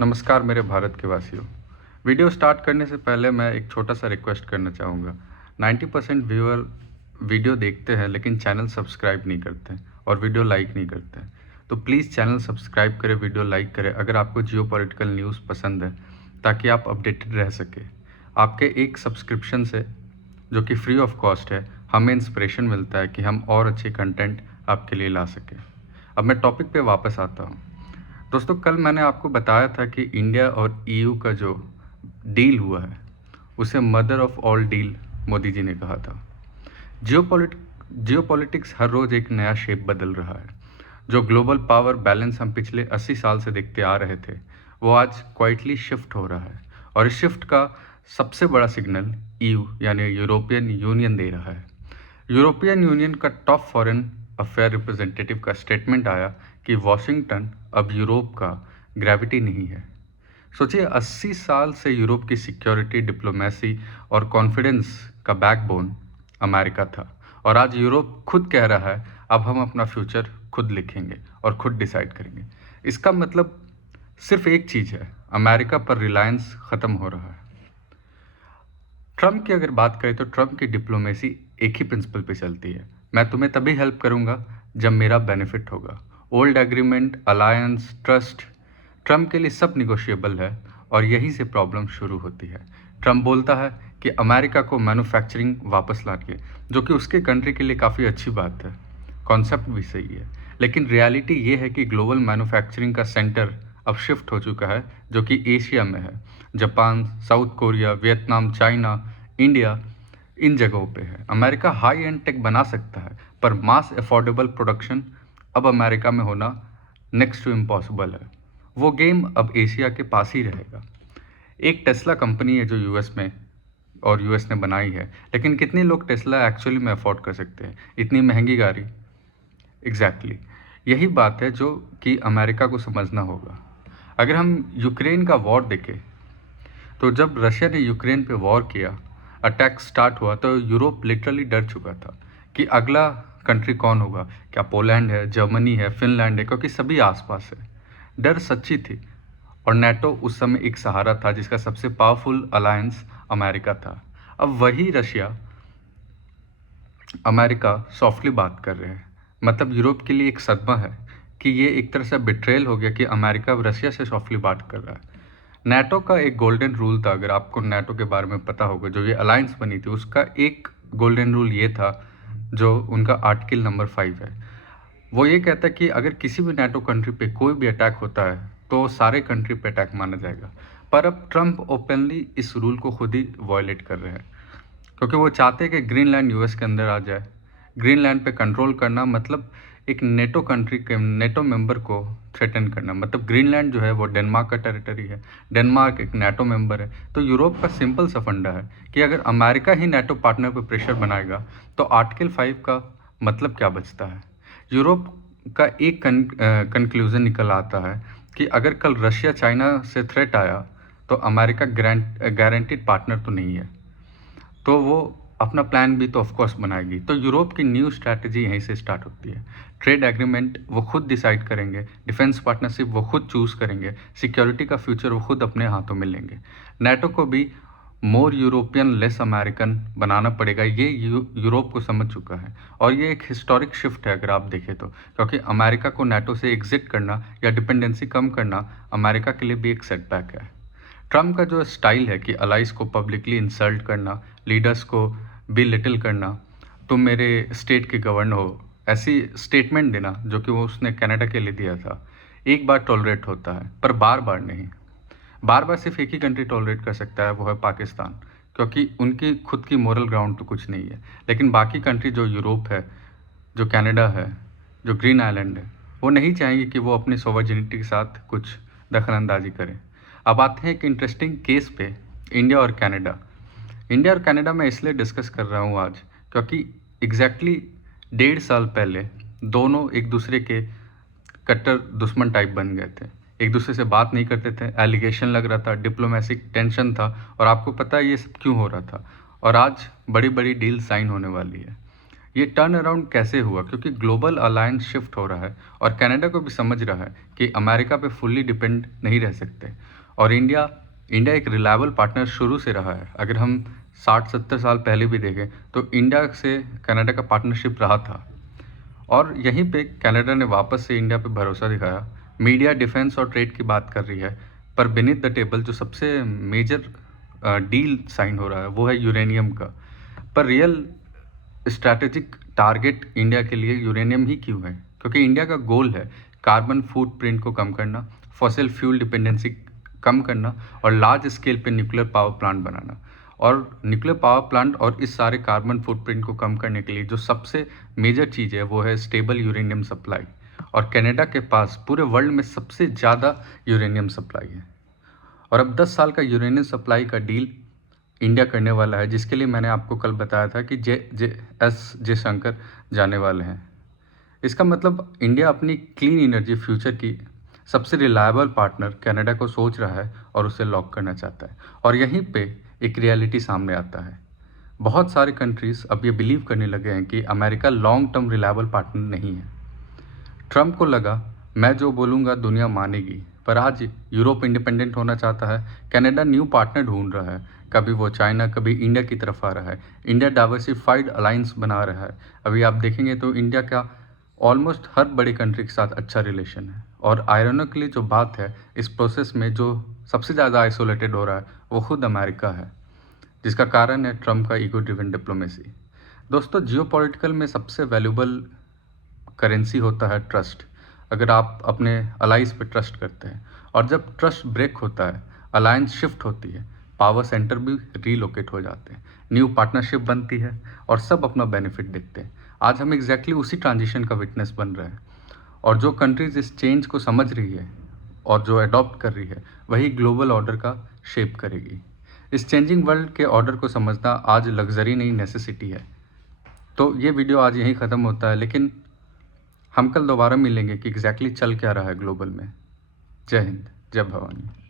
नमस्कार मेरे भारत के वासियों। वीडियो स्टार्ट करने से पहले मैं एक छोटा सा रिक्वेस्ट करना चाहूँगा। 90% व्यूअर वीडियो देखते हैं लेकिन चैनल सब्सक्राइब नहीं करते और वीडियो लाइक नहीं करते। तो प्लीज़ चैनल सब्सक्राइब करें, वीडियो लाइक करें अगर आपको जियोपॉलिटिकल न्यूज़ पसंद है, ताकि आप अपडेटेड रह सकें। आपके एक सब्सक्रिप्शन से, जो कि फ्री ऑफ कॉस्ट है, हमें इंस्पिरेशन मिलता है कि हम और अच्छे कंटेंट आपके लिए ला सकें। अब मैं टॉपिक पे वापस आता हूँ। दोस्तों, कल मैंने आपको बताया था कि इंडिया और ईयू का जो डील हुआ है उसे mother of all deal Modi ji ने कहा था। जियोपॉलिटिक्स हर रोज़ एक नया शेप बदल रहा है। जो ग्लोबल पावर बैलेंस हम पिछले 80 साल से देखते आ रहे थे, वो आज क्वाइटली शिफ्ट हो रहा है। और इस शिफ्ट का सबसे बड़ा सिग्नल ईयू यानी यूरोपियन यूनियन दे रहा है। यूरोपियन यूनियन का टॉप फॉरेन अफेयर रिप्रेजेंटेटिव का स्टेटमेंट आया कि वॉशिंगटन अब यूरोप का ग्रेविटी नहीं है। सोचिए, 80 साल से यूरोप की सिक्योरिटी, डिप्लोमेसी और कॉन्फिडेंस का बैकबोन अमेरिका था, और आज यूरोप खुद कह रहा है अब हम अपना फ्यूचर खुद लिखेंगे और खुद डिसाइड करेंगे। इसका मतलब सिर्फ एक चीज़ है, अमेरिका पर रिलायंस ख़त्म हो रहा है। ट्रम्प की अगर बात करें तो ट्रम्प की डिप्लोमेसी एक ही प्रिंसिपल पे चलती है, मैं तुम्हें तभी हेल्प करूंगा जब मेरा बेनिफिट होगा। Old agreement, alliance, trust, Trump के लिए सब निगोशिएबल है, और यहीं से प्रॉब्लम शुरू होती है। ट्रम्प बोलता है कि अमेरिका को मैन्युफैक्चरिंग वापस लानी, जो कि उसके कंट्री के लिए काफ़ी अच्छी बात है, कॉन्सेप्ट भी सही है। लेकिन रियलिटी ये है कि ग्लोबल मैन्युफैक्चरिंग का सेंटर अब शिफ्ट हो चुका है, जो कि एशिया में है। Japan, South Korea, Vietnam, China, India, इन जगहों पे है। अमेरिका हाई एंड टेक बना सकता है, पर मास अफोर्डेबल प्रोडक्शन अब अमेरिका में होना नेक्स्ट टू इम्पॉसिबल है। वो गेम अब एशिया के पास ही रहेगा। एक टेस्ला कंपनी है जो यूएस में और यूएस ने बनाई है, लेकिन कितने लोग टेस्ला एक्चुअली में अफोर्ड कर सकते हैं, इतनी महंगी गाड़ी। एग्जैक्टली यही बात है जो कि अमेरिका को समझना होगा। अगर हम यूक्रेन का वॉर देखें, तो जब रशिया ने यूक्रेन पे वॉर किया, अटैक स्टार्ट हुआ, तो यूरोप लिटरली डर चुका था कि अगला कंट्री कौन होगा, क्या पोलैंड है, जर्मनी है, फिनलैंड है, क्योंकि सभी आसपास है। डर सच्ची थी, और नेटो उस समय एक सहारा था जिसका सबसे पावरफुल अलायंस अमेरिका था। अब वही रशिया अमेरिका सॉफ्टली बात कर रहे हैं। मतलब यूरोप के लिए एक सदमा है कि ये एक तरह से बिट्रेल हो गया कि अमेरिका अब रशिया से सॉफ्टली बात कर रहा है। नाटो का एक गोल्डन रूल था, अगर आपको नाटो के बारे में पता होगा, जो ये अलायंस बनी थी, उसका एक गोल्डन रूल ये था, जो उनका आर्टिकल नंबर 5 है। वो ये कहता है कि अगर किसी भी नाटो कंट्री पे कोई भी अटैक होता है तो सारे कंट्री पे अटैक माना जाएगा। पर अब ट्रम्प ओपनली इस रूल को खुद ही वायलेट कर रहे हैं, क्योंकि वो चाहते हैं कि ग्रीनलैंड यूएस के अंदर आ जाए। ग्रीनलैंड पे कंट्रोल करना मतलब एक नेटो कंट्री के नेटो मेंबर को थ्रेटन करना। मतलब ग्रीनलैंड जो है वो डेनमार्क का टेरिटरी है, डेनमार्क एक नेटो मेंबर है। तो यूरोप का सिंपल सा फंडा है कि अगर अमेरिका ही नेटो पार्टनर पर प्रेशर बनाएगा तो आर्टिकल 5 का मतलब क्या बचता है। यूरोप का एक कंक्लूजन निकल आता है कि अगर कल रशिया चाइना से थ्रेट आया तो अमेरिका गारंटीड पार्टनर तो नहीं है, तो वो अपना प्लान भी तो ऑफकोर्स बनाएगी। तो यूरोप की न्यू स्ट्रैटेजी यहीं से स्टार्ट होती है। ट्रेड एग्रीमेंट वो खुद डिसाइड करेंगे, डिफेंस पार्टनरशिप वो खुद चूज़ करेंगे, सिक्योरिटी का फ्यूचर वो खुद अपने हाथों में लेंगे। नाटो को भी मोर यूरोपियन लेस अमेरिकन बनाना पड़ेगा, ये यूरोप को समझ चुका है। और ये एक हिस्टोरिक शिफ्ट है अगर आप देखें तो, क्योंकि अमेरिका को नाटो से एग्जिट करना या डिपेंडेंसी कम करना अमेरिका के लिए भी एक सेटबैक है। ट्रम्प का जो स्टाइल है कि अलाइज को पब्लिकली इंसल्ट करना, लीडर्स को बिलिटिल करना, तुम मेरे स्टेट के गवर्नर हो, ऐसी स्टेटमेंट देना, जो कि वो उसने कनाडा के लिए दिया था, एक बार टॉलरेट होता है पर बार बार नहीं। बार बार सिर्फ एक ही कंट्री टॉलरेट कर सकता है, वो है पाकिस्तान, क्योंकि उनकी खुद की मोरल ग्राउंड तो कुछ नहीं है। लेकिन बाकी कंट्री जो यूरोप है, जो कनाडा है, जो ग्रीन आइलैंड है, वो नहीं चाहेंगे कि वो अपनी सोवरेनिटी के साथ कुछ दखल अंदाजी करें। अब आते हैं एक इंटरेस्टिंग केस पे, इंडिया और कनाडा। इंडिया और कनाडा में इसलिए डिस्कस कर रहा हूँ आज, क्योंकि एग्जैक्टली 1.5 साल पहले दोनों एक दूसरे के कट्टर दुश्मन टाइप बन गए थे। एक दूसरे से बात नहीं करते थे, एलिगेशन लग रहा था, डिप्लोमेटिक टेंशन था, और आपको पता है ये सब क्यों हो रहा था। और आज बड़ी बड़ी डील साइन होने वाली है। ये टर्न अराउंड कैसे हुआ? क्योंकि ग्लोबल अलायंस शिफ्ट हो रहा है और कनाडा को भी समझ रहा है कि अमेरिका पे फुल्ली डिपेंड नहीं रह सकते। और इंडिया एक रिलायबल पार्टनर शुरू से रहा है। अगर हम 60-70 साल पहले भी देखें तो इंडिया से कनाडा का पार्टनरशिप रहा था, और यहीं पे कनाडा ने वापस से इंडिया पे भरोसा दिखाया। मीडिया डिफेंस और ट्रेड की बात कर रही है, पर बीनीथ द टेबल जो सबसे मेजर डील साइन हो रहा है वो है यूरेनियम का। पर रियल स्ट्रैटेजिक टारगेट इंडिया के लिए यूरेनियम ही क्यों है? क्योंकि इंडिया का गोल है कार्बन फुटप्रिंट को कम करना, फॉसिल फ्यूल डिपेंडेंसी कम करना और लार्ज स्केल पे न्यूक्लियर पावर प्लांट बनाना। और न्यूक्लियर पावर प्लांट और इस सारे कार्बन फुटप्रिंट को कम करने के लिए जो सबसे मेजर चीज़ है वो है स्टेबल यूरेनियम सप्लाई। और कनाडा के पास पूरे वर्ल्ड में सबसे ज़्यादा यूरेनियम सप्लाई है। और अब 10 साल का यूरेनियम सप्लाई का डील इंडिया करने वाला है, जिसके लिए मैंने आपको कल बताया था कि जे शंकर जाने वाले हैं। इसका मतलब इंडिया अपनी क्लीन एनर्जी फ्यूचर की सबसे रिलायबल पार्टनर कनाडा को सोच रहा है और उसे लॉक करना चाहता है। और यहीं पे एक रियलिटी सामने आता है। बहुत सारे कंट्रीज़ अब ये बिलीव करने लगे हैं कि America long term reliable partner नहीं है। ट्रंप को लगा मैं जो बोलूँगा दुनिया मानेगी, पर आज यूरोप इंडिपेंडेंट होना चाहता है, कनाडा न्यू पार्टनर ढूंढ रहा है। कभी वो चाइना, कभी इंडिया की तरफ आ रहा है। इंडिया डाइवर्सिफाइड अलायंस बना रहा है। अभी आप देखेंगे तो इंडिया का ऑलमोस्ट हर बड़ी कंट्री के साथ अच्छा रिलेशन है। और आयरॉनिकली जो बात है, इस प्रोसेस में जो सबसे ज़्यादा आइसोलेटेड हो रहा है वो खुद अमेरिका है, जिसका कारण है ट्रंप का ईगो ड्रिवन डिप्लोमेसी। दोस्तों, जियोपॉलिटिकल में सबसे वैल्यूबल करेंसी होता है ट्रस्ट। अगर आप अपने अलाइज पे ट्रस्ट करते हैं, और जब ट्रस्ट ब्रेक होता है, अलायंस शिफ्ट होती है, पावर सेंटर भी रीलोकेट हो जाते हैं, न्यू पार्टनरशिप बनती है और सब अपना बेनिफिट देखते हैं। आज हम एग्जैक्टली उसी ट्रांजिशन का विटनेस बन रहे हैं। और जो कंट्रीज इस चेंज को समझ रही है और जो अडॉप्ट कर रही है, वही ग्लोबल ऑर्डर का शेप करेगी। इस चेंजिंग वर्ल्ड के ऑर्डर को समझना आज लग्जरी नहीं, नेसेसिटी है। तो ये वीडियो आज यहीं ख़त्म होता है, लेकिन हम कल दोबारा मिलेंगे कि एग्जैक्टली चल क्या रहा है ग्लोबल में। जय हिंद, जय भवानी।